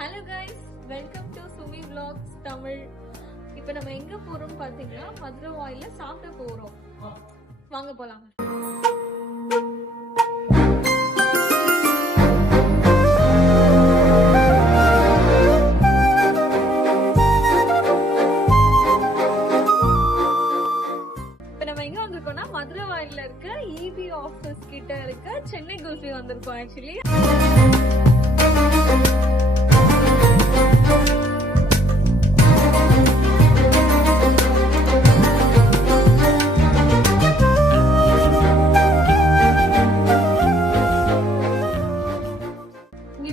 Hello guys, welcome to Sumi vlogs Tamil. இப்போ நம்ம எங்க போறோம் பாத்தீங்கன்னா மதுரை வாயில சாப்பிட போறோம். வாங்க போலாம். இப்போ நம்ம எங்க வந்திருக்கோம்னா மதுரை வாயில இருக்க EB ஆபீஸ் கிட்ட இருக்க சென்னை குல்ஃபி வந்திருக்கோம். ஆக்சுவலி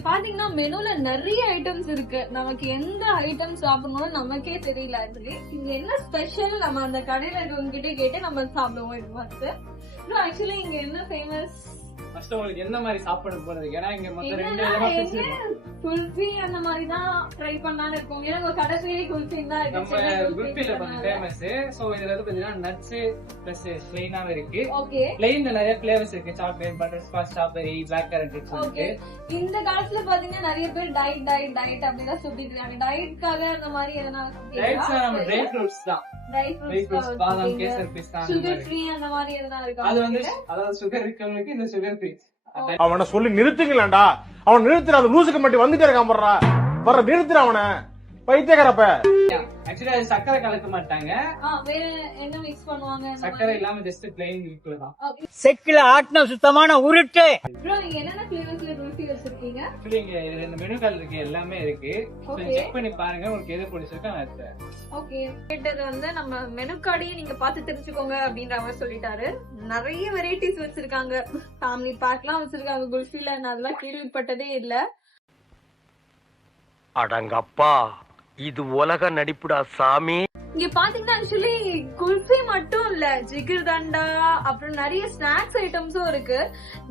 பாத்தீங்கன்னா மெனுல நிறைய ஐட்டம்ஸ் இருக்கு. நமக்கு எந்த ஐட்டம் சாப்பிடணும்னு நமக்கே தெரியல. இங்க என்ன ஸ்பெஷல் நம்ம அந்த கடையில இருக்கவங்க கிட்ட கேட்டு நம்ம சாப்பிடுவோம். இது பார்த்து ஆக்சுவலி இங்க என்ன ஃபேமஸ், ஃபர்ஸ்ட் உங்களுக்கு என்ன மாதிரி சாப்பிட போறது? ஏன்னா இங்க மொத்தம் ரெண்டு குல்ஃபி அந்த மாதிரி தான் ட்ரை பண்ணலாம்னு இருக்கோம். ஏன்னா உங்க கடை பேரே குல்ஃபி தான் இருக்கு. நம்ம குல்ஃபில கொஞ்சம் ஃபேமஸ். சோ இதுல வந்து பாத்தீங்கன்னா நட்ஸ் பிளஸ் ப்ளைனாவே இருக்கு. ஓகே, ப்ளைன்ல நிறைய ஃபிளேவர்ஸ் இருக்கு. Chocolate, butterscotch, strawberry, black currant. Okay, இந்த காலத்துல பாத்தீங்கன்னா நிறைய பேர் டயட் டயட் டயட் அப்படிதான் சுத்திட்டு இருக்காங்க. டயட்காக அந்த மாதிரி எதனா டயட்ஸ்னா நம்ம ட்ரை ஃப்ரூட்ஸ் தான். ட்ரை ஃப்ரூட்ஸ், பாதாம், கேசர், பிஸ்தா, சுகர் ஃப்ரீ அந்த மாதிரி எதனா இருக்கா? அது வந்து அதாவது சுகர் இருக்கவங்களுக்கு இந்த சுகர் ஃப்ரீ. அவனை சொல்லி நிறுத்துங்களேன்டா. அவன் நிறுத்துற அந்த லூசுக்கு மட்டும் வந்துட்டே இருக்கான். வர்ற நிறுத்துற அவனை பைத்தியக்காரப்ப. ஆக்சுவலி அது சக்கரை கலக்க மாட்டாங்க. வேற என்ன மிக்ஸ் பண்ணுவாங்க? சக்கரை இல்லாம ஜஸ்ட் பிளைன் மில்க்ல தான். செக்கில ஆட்டின சுத்தமான உருட்டு. ப்ரோ, நீங்க என்னென்ன ஃபிளேவர்ஸ்ல குல்ஃபி வச்சிருக்கீங்க? ஆக்சுவலி இங்க இந்த மெனு கார்டு இருக்கு, எல்லாமே இருக்கு. செக் பண்ணி பாருங்க, உங்களுக்கு எது பிடிச்சிருக்கோ அது. ஓகே, கேட்டது வந்து நம்ம மெனு கார்டையும் நீங்க பார்த்து தெரிஞ்சுக்கோங்க அப்படின்ற மாதிரி சொல்லிட்டாரு. நிறைய வெரைட்டிஸ் வச்சிருக்காங்க. ஃபேமிலி பேக்லாம் வச்சிருக்காங்க குல்ஃபில. நான் அதெல்லாம் கேள்விப்பட்டதே இல்ல. அடங்கப்பா, இது உலக நடிப்புடா சாமி. இங்க பாத்தீங்கன்னா ஆக்சுவலி குல்ஃபி மட்டும் இல்ல, ஜிகிர்தண்டா அப்புறம் நிறைய ஸ்நாக்ஸ் ஐட்டம்ஸும் இருக்கு.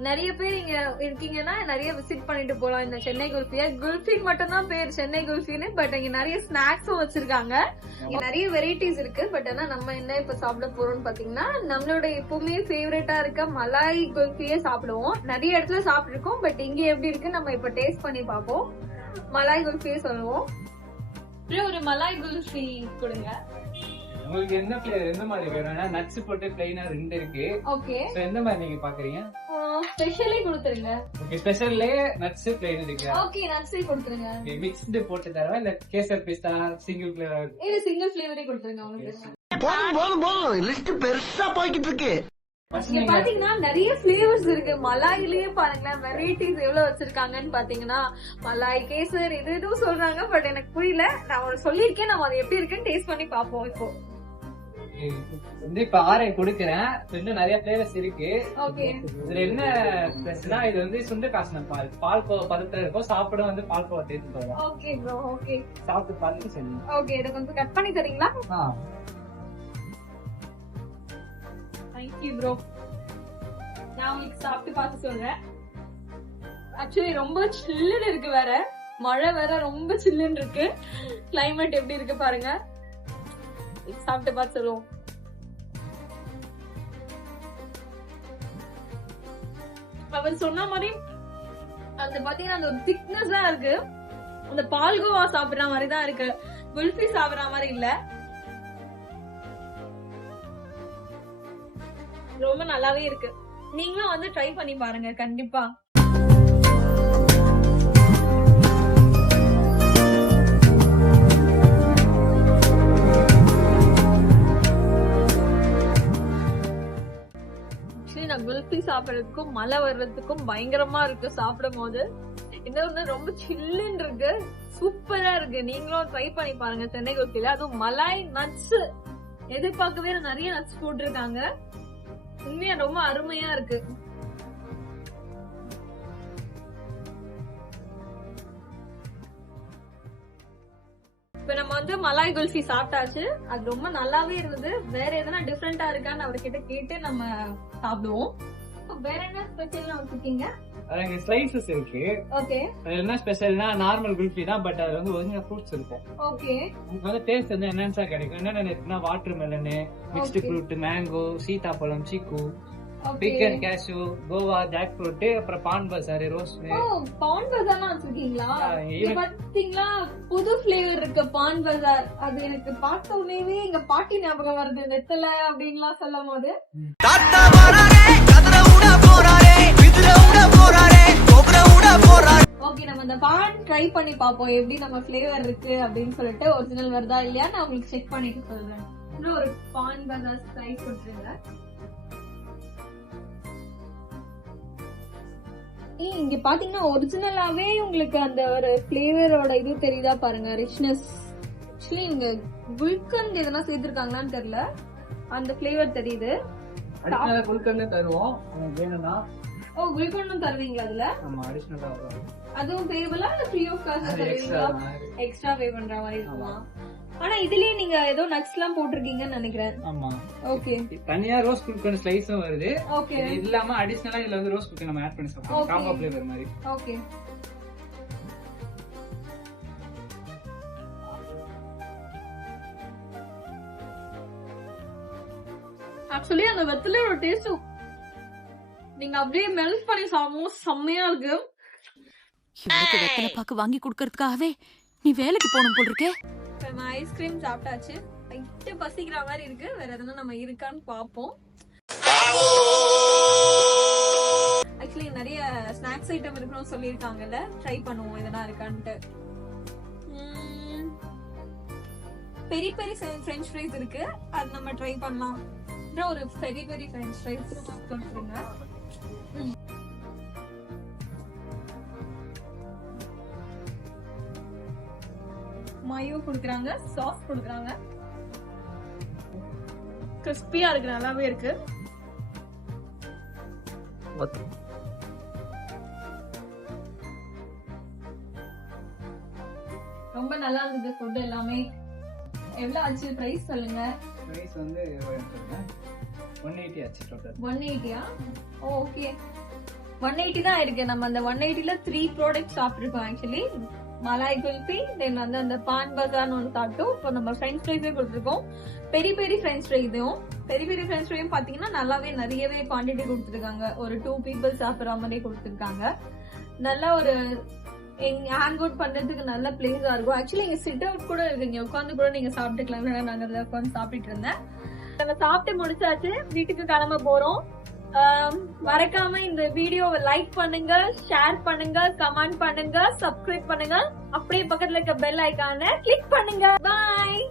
நிறைய பேர் இங்க இருக்கீங்கன்னா நிறைய விசிட் பண்ணிட்டு போலாம் இந்த சென்னை குல்ஃபிய. குல்ஃபி மட்டும் தான் பேர் சென்னை குல்ஃபின்னு, பட் இங்க நிறைய ஸ்நாக்ஸும் வச்சிருக்காங்க. இங்க நிறைய வெரைட்டிஸ் இருக்கு. பட் ஆனா நம்ம என்ன இப்ப சாப்பிட போறோம்னு பாத்தீங்கன்னா நம்மளோட எப்பவுமே ஃபேவரட்டா இருக்க மலாய் குல்ஃபியே சாப்பிடுவோம். நிறைய இடத்துல சாப்பிட்டுருக்கோம். பட் இங்க எப்படி இருக்கு நம்ம இப்ப டேஸ்ட் பண்ணி பார்ப்போம். மலாய் குல்ஃபியே சொல்லுவோம். ஒரு மலாய் குல்ஃபி கொடுங்க. உங்களுக்கு என்ன ஃபிளேவர், எந்த மாதிரி வேணும்னா நட்ஸ் போட்டு பிளைனா ரெண்டு இருக்கு. ஓகே, சோ எந்த மாதிரி நீங்க பாக்குறீங்க? ஸ்பெஷலே கொடுத்துருங்க. ஓகே, ஸ்பெஷல்லே நட்ஸ் பிளைன் இருக்கு. ஓகே, நட்ஸே கொடுத்துருங்க. மிக்ஸ்டு போட்டு தரவா இல்ல கேசர் பிஸ்தா சிங்கிள் ஃபிளேவர்? இல்ல சிங்கிள் ஃபிளேவரே கொடுத்துருங்க உங்களுக்கு. போதும் லிஸ்ட் பெருசா போய்கிட்டு இருக்கு. இங்க பாத்தீங்கன்னா நிறைய ஃபிளேவர்ஸ் இருக்கு. மலாயிலேயே பாருங்களேன் வெரைட்டிஸ் எவ்வளவு வச்சிருக்காங்கன்னு பாத்தீங்கன்னா மலாய், கேசர், இது எதுவும் சொல்றாங்க. பட் எனக்கு புரியல. நான் ஒரு சொல்லிருக்கேன், நம்ம அது எப்படி இருக்குன்னு டேஸ்ட் பண்ணி பாப்போம். இப்போ வந்து இப்ப ஆரே கொடுக்கறேன். இன்னும் நிறைய ஃபிளேவர்ஸ் இருக்கு. ஓகே, இதுல என்ன பிரச்சனை, இது வந்து சுண்ட காசுன பால் கோவா பதத்துல இருக்கும். சாப்பிட வந்து பால் கோவா டேஸ்ட் போகும். ஓகே ப்ரோ, ஓகே, சாப்பிட்டு பார்த்து சொல்லுங்க. ஓகே, இத கொஞ்சம் கட் பண்ணி தரீங்களா? Thank you bro. நான் உங்களுக்கு சாப்பிட்டு பார்த்து சொல்றேன். ஆக்சுவலி ரொம்ப சில்லுன்னு இருக்கு. வேற மழை வேற, ரொம்ப சில்லுன்னு இருக்கு. கிளைமேட் எப்படி இருக்கு பாருங்க. சாப்பிட்டு பார்த்து சொல்லுவோம். அவர் சொன்ன மாதிரி அந்த பாத்தீங்கன்னா அந்த ஒரு திக்னஸ் தான் இருக்கு. அந்த பால்கோவா சாப்பிடுற மாதிரி தான் இருக்கு. குல்ஃபி சாப்பிடுற மாதிரி இல்ல. ரொம்ப நல்லாவே இருக்கு. நீங்களும் வந்து ட்ரை பண்ணி பாருங்க கண்டிப்பா. நான் குல்ஃபி சாப்பிடறதுக்கும் மழை வர்றதுக்கும் பயங்கரமா இருக்கு சாப்பிடும் போது. இன்னொன்னு ரொம்ப சில்லுன்னு இருக்கு, சூப்பரா இருக்கு. நீங்களும் ட்ரை பண்ணி பாருங்க சென்னை குல்ஃபில. அதுவும் மலாய் நட்ஸ் எதிர்பார்க்கவே நிறைய நட்ஸ் போட்டிருக்காங்க. உண்மையா ரொம்ப அருமையா இருக்கு. இப்ப நம்ம வந்து மலாய் குல்ஃபி சாப்பிட்டாச்சு. அது ரொம்ப நல்லாவே இருந்தது. வேற எதனா டிஃபரெண்டா இருக்கான்னு அவர்கிட்ட கேட்டு நம்ம சாப்பிடுவோம். வேற என்ன ஸ்பெஷல் வச்சிருக்கீங்க? அதுல ஸ்லைசஸ் இருக்கு. ஓகே, அது என்ன ஸ்பெஷல்னா நார்மல் குல்ஃபி தான், பட் அது வந்து ஒரிஜினல் ஃப்ரூட்ஸ் இருக்கும். ஓகே, உங்களுக்கு வந்து டேஸ்ட் வந்து என்னென்ன கிடைக்கும். என்னென்ன இருக்குன்னா watermelon, mixed fruit, mango, சீதாப்பழம், chikoo, fig and cashew, guava, jackfruit, அப்புறம் பான் பசார், ரோஸ். ஓ, பான் பஜார் வச்சிருக்கீங்களா? இது பாத்தீங்களா புது ஃபிளேவர் இருக்கு பான் பஜார். அது எனக்கு பார்த்த உடனே எங்க பாட்டி ஞாபகம் வருது. வெத்தலை அப்படின்லாம் சொல்லும் போது. ஓகே, நம்ம அந்த பான் ட்ரை பண்ணி பாப்போம் எப்படி நம்ம ஃபிளேவர் இருக்கு அப்படின்னு சொல்லிட்டு ஒரிஜினல் வருதா இல்லையா நான் உங்களுக்கு செக் பண்ணிட்டு சொல்றேன். இன்னும் ஒரு பான் பஜார் ஸ்லைஸ் கொடுத்துருங்க. இங்க பாத்தீங்கன்னா ஒரிஜினலாவே உங்களுக்கு அந்த ஒரு ஃபிளேவரோட இது தெரியுதா பாருங்க, ரிச்னஸ். ஆக்சுவலி இங்க குல்கந்த் எதனா சேர்த்திருக்காங்களான்னு தெரியல, அந்த ஃபிளேவர் தெரியுது. அடிஷனலா குல்கர்னே தருவோம் வேணும்னா. ஓ, குல்கந்தும் தருவீங்களா அதுல? ஆமா, அடிஷனலா வரும். அதுவும் பேவலா இல்ல ஃப்ரீ ஆஃப் காஸ்ட் தருவீங்களா? எக்ஸ்ட்ரா பே பண்ற மாதிரி இருக்குமா? ஆனா இதுலயே நீங்க ஏதோ நட்ஸ் எல்லாம் போட்டிருக்கீங்கன்னு நினைக்கிறேன். ஆமா. ஓகே, தனியா ரோஸ் குல்கர்ன் ஸ்லைஸும் வருது. ஓகே, இது இல்லாம அடிஷனலா இதுல வந்து ரோஸ் குல்கர்ன் நம்ம ஆட் பண்ணி சாப்பிடுவோம், காம்போ ஃபிளேவர் மாதிரி. ஓகே. ஆக்சுவலி அந்த வெத்தலையோட டேஸ்ட் நீங்க அப்படியே மெல்ட் பண்ணி சாப்பிடுவோம், செம்மையா இருக்கு. இவளுக்கு வெத்தலை பாக்கு வாங்கி கொடுக்கறதுக்காகவே நீ வேலைக்கு போகணும் போல் இருக்கே. நம்ம ஐஸ்கிரீம் சாப்பிட்டாச்சு, லைட்டா பசிக்கிற மாதிரி இருக்கு. வேற எதனா நம்ம இருக்கான்னு பாப்போம். ஆக்சுவலி நிறைய ஸ்நாக்ஸ் ஐட்டம் இருக்கணும்னு சொல்லியிருக்காங்கல்ல, ட்ரை பண்ணுவோம் எதனா இருக்கான்ட்டு. பெரி பெரி ஃப்ரெஞ்ச் ஃப்ரைஸ் இருக்கு, அது நம்ம ட்ரை பண்ணலாம். ஒரு பெரி பெரி ஃப்ரெஞ்ச் ஃப்ரைஸ் கொடுத்துருங்க. மயோ குடுக்குறாங்க, சாஸ் குடுக்குறாங்க. கிறிஸ்பியா இருக்கு, நல்லாவே இருக்கு. ரொம்ப நல்லா இருந்தது ஃபுட் எல்லாமே. எவ்வளவு ஆச்சு பிரைஸ் சொல்லுங்க? பிரைஸ் வந்து 180 ஆச்சு டோட்டல். 180யா? ஓகே, 180 தான் இருக்கு. நம்ம அந்த 180ல 3 ப்ராடக்ட் சாப்பிட்டுருக்கோம். ஆக்சுவலி மலாய் குல்பி, தென் வந்து அந்த பான் பஜார்னு ஒன்று சாப்பிட்டோம். இப்போ நம்ம ஃப்ரெஞ்ச் ஃப்ரைஸே கொடுத்துருக்கோம். பெரி பெரி ஃப்ரெஞ்ச் ஃப்ரைஸும் ஃப்ரெஞ்ச் ஃப்ரையும் பாத்தீங்கன்னா நல்லாவே நிறையவே குவான்டிட்டி கொடுத்துருக்காங்க. ஒரு 2 people சாப்பிட்ற மாதிரி கொடுத்துருக்காங்க. நல்லா ஒரு ஹேங் அவுட் பண்றதுக்கு நல்ல பிளேஸா இருக்கும். ஆக்சுவலி இங்க சிட் அவுட் கூட இருக்கு, இங்க உட்காந்து கூட நீங்க சாப்பிட்டுக்கலாம். நாங்க அதுல உட்காந்து சாப்பிட்டு இருந்தேன். நம்ம சாப்பிட்டு முடிச்சாச்சு, வீட்டுக்கு கிளம்ப போறோம். மறக்காம இந்த வீடியோவை லைக் பண்ணுங்க, ஷேர் பண்ணுங்க, கமெண்ட் பண்ணுங்க, சப்ஸ்கிரைப் பண்ணுங்க. அப்படியே பக்கத்துல இருக்க பெல் ஐகானை கிளிக் பண்ணுங்க. பாய்.